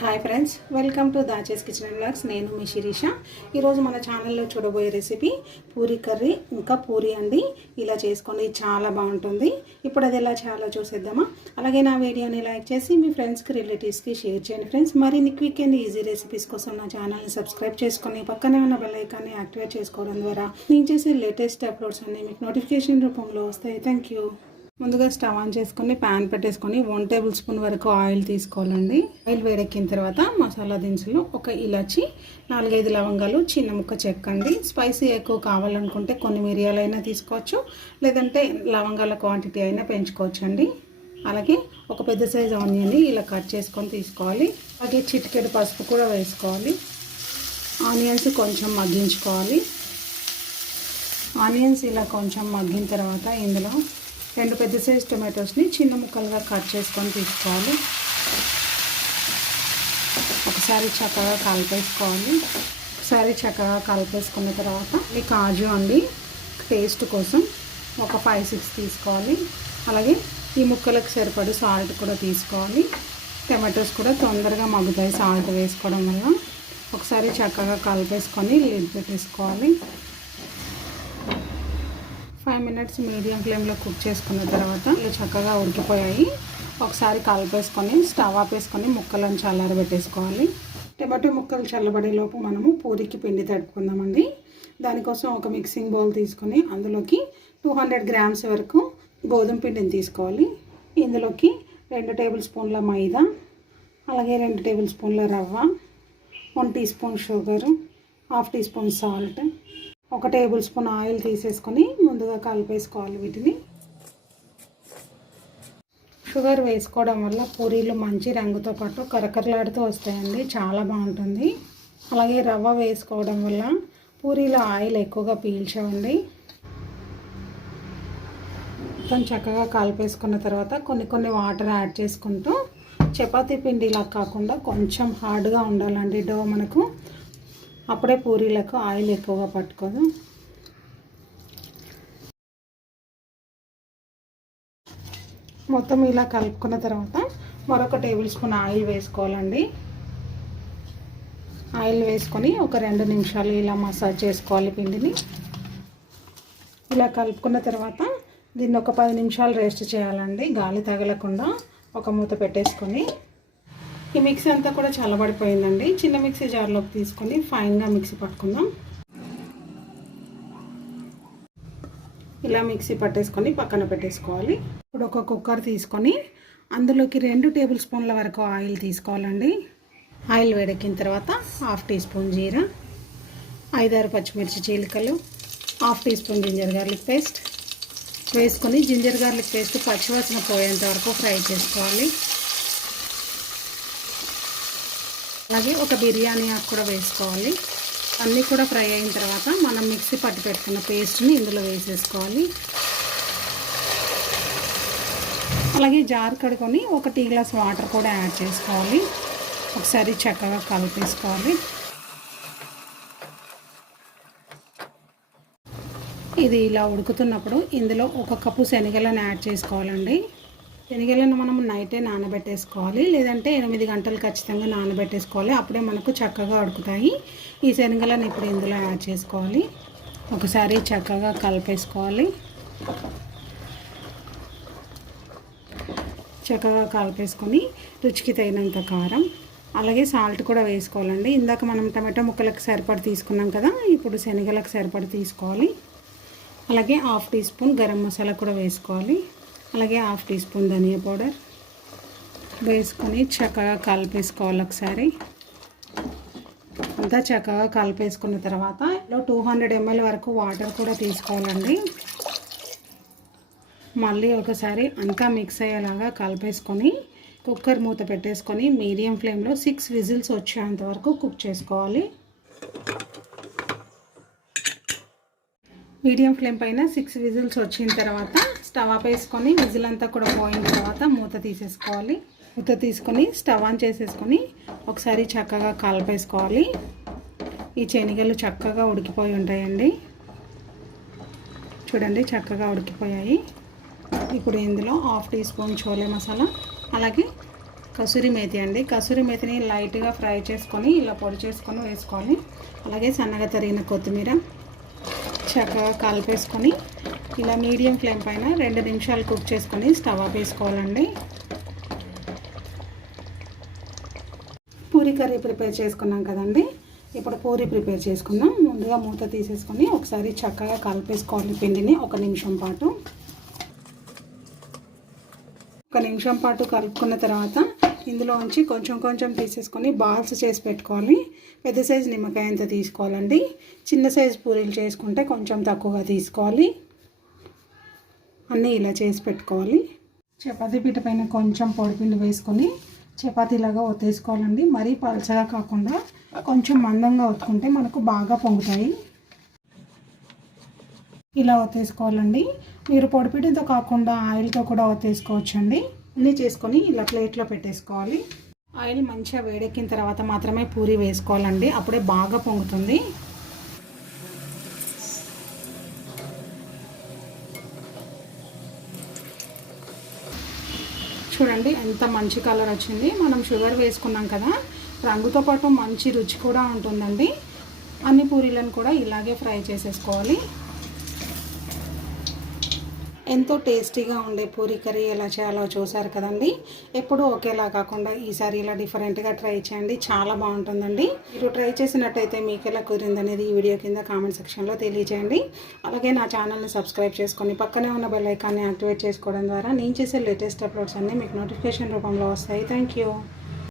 Hi friends, welcome to దాచేస్ kitchen and vlogs. నేను మీ శిరీష. ఈరోజు మన ఛానల్లో చూడబోయే రెసిపీ పూరీ కర్రీ ఇంకా పూరీ అండి. ఇలా చేసుకోండి, చాలా బాగుంటుంది. ఇప్పుడు అది ఎలా చేయాలో చూసేద్దామా. అలాగే నా వీడియోని లైక్ చేసి మీ ఫ్రెండ్స్కి రిలేటివ్స్కి షేర్ చేయండి ఫ్రెండ్స్. మరిన్ని క్విక్ అండ్ ఈజీ రెసిపీస్ కోసం నా ఛానల్ని సబ్స్క్రైబ్ చేసుకొని పక్కనే ఉన్న బెల్ ఐకాన్ని యాక్టివేట్ చేసుకోవడం ద్వారా నేను చేసే లేటెస్ట్ అప్లోడ్స్ అన్నీ మీకు నోటిఫికేషన్ రూపంలో వస్తాయి. Thank you. ముందుగా స్టవ్ ఆన్ చేసుకొని ప్యాన్ పెట్టేసుకొని 1 టేబుల్ స్పూన్ వరకు ఆయిల్ తీసుకోవాలండి. ఆయిల్ వేడెక్కిన తర్వాత మసాలా దినుసులు, ఒక ఇలాచి, 4-5 లవంగాలు, చిన్న ముక్క చెక్క అండి. స్పైసీ ఎక్కువ కావాలనుకుంటే కొన్ని మిరియాలైనా తీసుకోవచ్చు, లేదంటే లవంగాల క్వాంటిటీ అయినా పెంచుకోవచ్చు అండి. అలాగే ఒక పెద్ద సైజు ఆనియన్ని ఇలా కట్ చేసుకొని తీసుకోవాలి. అలాగే చిటికెడు పసుపు కూడా వేసుకోవాలి. ఆనియన్స్ కొంచెం మగ్గించుకోవాలి. ఆనియన్స్ ఇలా కొంచెం మగ్గిన తర్వాత ఇందులో 2 పెద్ద సైజ్ టొమాటోస్ని చిన్న ముక్కలుగా కట్ చేసుకొని తీసుకోవాలి. ఒకసారి చక్కగా కలిపేసుకోవాలి. కలిపేసుకున్న తర్వాత ఈ కాజు అండి, టేస్ట్ కోసం ఒక 5-6 తీసుకోవాలి. అలాగే ఈ ముక్కలకు సరిపడి సాల్ట్ కూడా తీసుకోవాలి. టమాటోస్ కూడా తొందరగా మగ్గుతాయి సాల్ట్ వేసుకోవడం వల్ల. ఒకసారి చక్కగా కలిపేసుకొని లిడ్ పెట్టేసుకోవాలి. 5 మినిట్స్ మీడియం ఫ్లేమ్లో కుక్ చేసుకున్న తర్వాత ఇలా చక్కగా ఉడికిపోయాయి. ఒకసారి కలిపేసుకొని స్టవ్ ఆపేసుకొని ముక్కలను చల్లారబెట్టేసుకోవాలి. టమాటో ముక్కలు చల్లబడేలోపు మనము పూరికి పిండి తడుపుకుందామండి. దానికోసం ఒక మిక్సింగ్ బౌల్ తీసుకొని అందులోకి 200 గ్రామ్స్ వరకు గోధుమ పిండిని తీసుకోవాలి. ఇందులోకి 2 టేబుల్ స్పూన్ల మైదా, అలాగే 2 టేబుల్ స్పూన్ల రవ్వ, 1 teaspoon sugar, 1/2 teaspoon salt, 1 tablespoon oil తీసేసుకొని ముందుగా కలిపేసుకోవాలి. వీటిని షుగర్ వేసుకోవడం వల్ల పూరీలు మంచి రంగుతో పాటు కరకరలాడుతూ వస్తాయండి, చాలా బాగుంటుంది. అలాగే రవ్వ వేసుకోవడం వల్ల పూరీలో ఆయిల్ ఎక్కువగా పీల్చవండి. మొత్తం చక్కగా కలిపేసుకున్న తర్వాత కొన్ని వాటర్ యాడ్ చేసుకుంటూ చపాతీ పిండిలా కాకుండా కొంచెం హార్డ్గా ఉండాలండి డో మనకు. అప్పుడే పూరీలకు ఆయిల్ ఎక్కువగా పట్టుకోదు. మొత్తం ఇలా కలుపుకున్న తర్వాత మరొక టేబుల్ స్పూన్ ఆయిల్ వేసుకోవాలండి. ఆయిల్ వేసుకొని ఒక 2 నిమిషాలు ఇలా మసాజ్ చేసుకోవాలి పిండిని. ఇలా కలుపుకున్న తర్వాత దీన్ని ఒక 10 నిమిషాలు రెస్ట్ చేయాలండి, గాలి తగలకుండా. ఒక మూత పెట్టేసుకొని ఈ మిక్సీ అంతా కూడా చల్లబడిపోయిందండి. చిన్న మిక్సీ జార్లోకి తీసుకొని ఫైన్గా మిక్సీ పట్టుకుందాం. ఇలా మిక్సీ పట్టేసుకొని పక్కన పెట్టేసుకోవాలి. ఇప్పుడు ఒక కుక్కర్ తీసుకొని అందులోకి 2 టేబుల్ స్పూన్ల వరకు ఆయిల్ తీసుకోవాలండి. ఆయిల్ వేడెక్కిన తర్వాత 1/2 టీ స్పూన్ జీరా, 5-6 పచ్చిమిర్చి చీలికలు, 1/2 teaspoon ginger garlic paste వేసుకొని జింజర్ గార్లిక్ పేస్ట్ పచ్చివాసన పోయేంత వరకు ఫ్రై చేసుకోవాలి. అలాగే ఒక బిర్యానీ ఆకు కూడా వేసుకోవాలి. అన్నీ కూడా ఫ్రై అయిన తర్వాత మనం మిక్సీ పట్టి పెట్టుకున్న పేస్ట్ని ఇందులో వేసేసుకోవాలి. అలాగే జార్ కడుకొని 1 టీ గ్లాస్ వాటర్ కూడా యాడ్ చేసుకోవాలి. ఒకసారి చక్కగా కలిపేసుకోవాలి. ఇది ఇలా ఉడుకుతున్నప్పుడు ఇందులో 1 కప్పు శనగలను యాడ్ చేసుకోవాలండి. శనగలను మనం నైటే నానబెట్టేసుకోవాలి, లేదంటే 8 గంటలు ఖచ్చితంగా నానబెట్టేసుకోవాలి. అప్పుడే మనకు చక్కగా ఉడుకుతాయి. ఈ శనగలను ఇప్పుడు ఇందులో యాడ్ చేసుకోవాలి. ఒకసారి చక్కగా కలిపేసుకోవాలి. చక్కగా కలిపేసుకొని రుచికి తగినంత కారం, అలాగే సాల్ట్ కూడా వేసుకోవాలండి. ఇందాక మనం టమాటో ముక్కలకు సరిపడి తీసుకున్నాం కదా, ఇప్పుడు శనగలకు సరిపడి తీసుకోవాలి. అలాగే 1/2 టీ స్పూన్ గరం మసాలా కూడా వేసుకోవాలి. అలాగే 1/2 టీ స్పూన్ ధనియా పౌడర్ వేసుకొని చక్కగా కలిపేసుకోవాలి. ఒకసారి అంతా చక్కగా కలిపేసుకున్న తర్వాత 200 ml వరకు వాటర్ కూడా తీసుకోవాలండి. మళ్ళీ ఒకసారి అంతా మిక్స్ అయ్యేలాగా కలిపేసుకొని కుక్కర్ మూత పెట్టేసుకొని మీడియం ఫ్లేమ్లో 6 విజిల్స్ వచ్చేంత వరకు కుక్ చేసుకోవాలి. మీడియం ఫ్లేమ్ పైన 6 విజిల్స్ వచ్చిన తర్వాత స్టవ్ ఆపేసుకొని విజిల్ అంతా కూడా పోయిన తర్వాత మూత తీసేసుకోవాలి. మూత తీసుకొని స్టవ్ ఆన్ చేసేసుకొని ఒకసారి చక్కగా కలిపేసుకోవాలి. ఈ శనగలు చక్కగా ఉడికిపోయి ఉంటాయండి. చూడండి, చక్కగా ఉడికిపోయాయి. ఇప్పుడు ఇందులో 1/2 టీ స్పూన్ చోలే మసాలా, అలాగే కసూరి మేతి అండి. కసూరి మేతిని లైట్గా ఫ్రై చేసుకొని ఇలా పొడి చేసుకొని వేసుకోవాలి. అలాగే సన్నగా తరిగిన కొత్తిమీర చక్కగా కలిపేసుకొని ఇలా మీడియం ఫ్లేమ్ పైన 2 నిమిషాలు కుక్ చేసుకొని స్టవ్ ఆఫ్ వేసుకోవాలండి. పూరీ కర్రీ ప్రిపేర్ చేసుకున్నాం కదండి. ఇప్పుడు పూరీ ప్రిపేర్ చేసుకుందాం. ముందుగా మూత తీసేసుకొని ఒకసారి చక్కగా కలిపేసుకోవాలి పిండిని 1 నిమిషం పాటు. 1 నిమిషం పాటు కలుపుకున్న తర్వాత ఇందులోంచి కొంచెం తీసేసుకొని బాల్స్ చేసి పెట్టుకోవాలి. పెద్ద సైజు నిమ్మకాయ అంత తీసుకోవాలండి. చిన్న సైజు పూరీలు చేసుకుంటే కొంచెం తక్కువగా తీసుకోవాలి. అన్నీ ఇలా చేసి పెట్టుకోవాలి. చపాతీ పీట పైన కొంచెం పొడిపిండి వేసుకొని చపాతీలాగా ఒత్తేసుకోవాలండి. మరీ పలచగా కాకుండా కొంచెం మందంగా ఒత్తుకుంటే మనకు బాగా పొంగుతాయి. ఇలా ఒత్తేసుకోవాలండి. మీరు పొడిపిండితో కాకుండా ఆయిల్తో కూడా ఒత్తేసుకోవచ్చండి. అన్నీ చేసుకొని ఇలా ప్లేట్లో పెట్టేసుకోవాలి. ఆయిల్ మంచిగా వేడెక్కిన తర్వాత మాత్రమే పూరీ వేసుకోవాలండి. అప్పుడే బాగా పొంగుతుంది. చూడండి ఎంత మంచి కలర్ వచ్చింది. మనం షుగర్ వేసుకున్నాం కదా, రంగుతో పాటు మంచి రుచి కూడా ఉంటుందండి. అన్ని పూరీలను కూడా ఇలాగే ఫ్రై చేసేసుకోవాలి. ఎంతో టేస్టీగా ఉండే పూరీ కర్రీ ఎలా చేయాలో చూసారు కదండి. ఎప్పుడూ ఒకేలా కాకుండా ఈసారి ఇలా డిఫరెంట్గా ట్రై చేయండి. చాలా బాగుంటుందండి. మీరు ట్రై చేసినట్టయితే మీకు ఎలా కుదిరిందనేది ఈ వీడియో కింద కామెంట్ సెక్షన్లో తెలియజేయండి. అలాగే నా ఛానల్ని సబ్స్క్రైబ్ చేసుకొని పక్కనే ఉన్న బెల్ ఐకాన్ని యాక్టివేట్ చేసుకోవడం ద్వారా నేను చేసే లేటెస్ట్ అప్లోడ్స్ అన్నీ మీకు నోటిఫికేషన్ రూపంలో వస్తాయి. Thank you.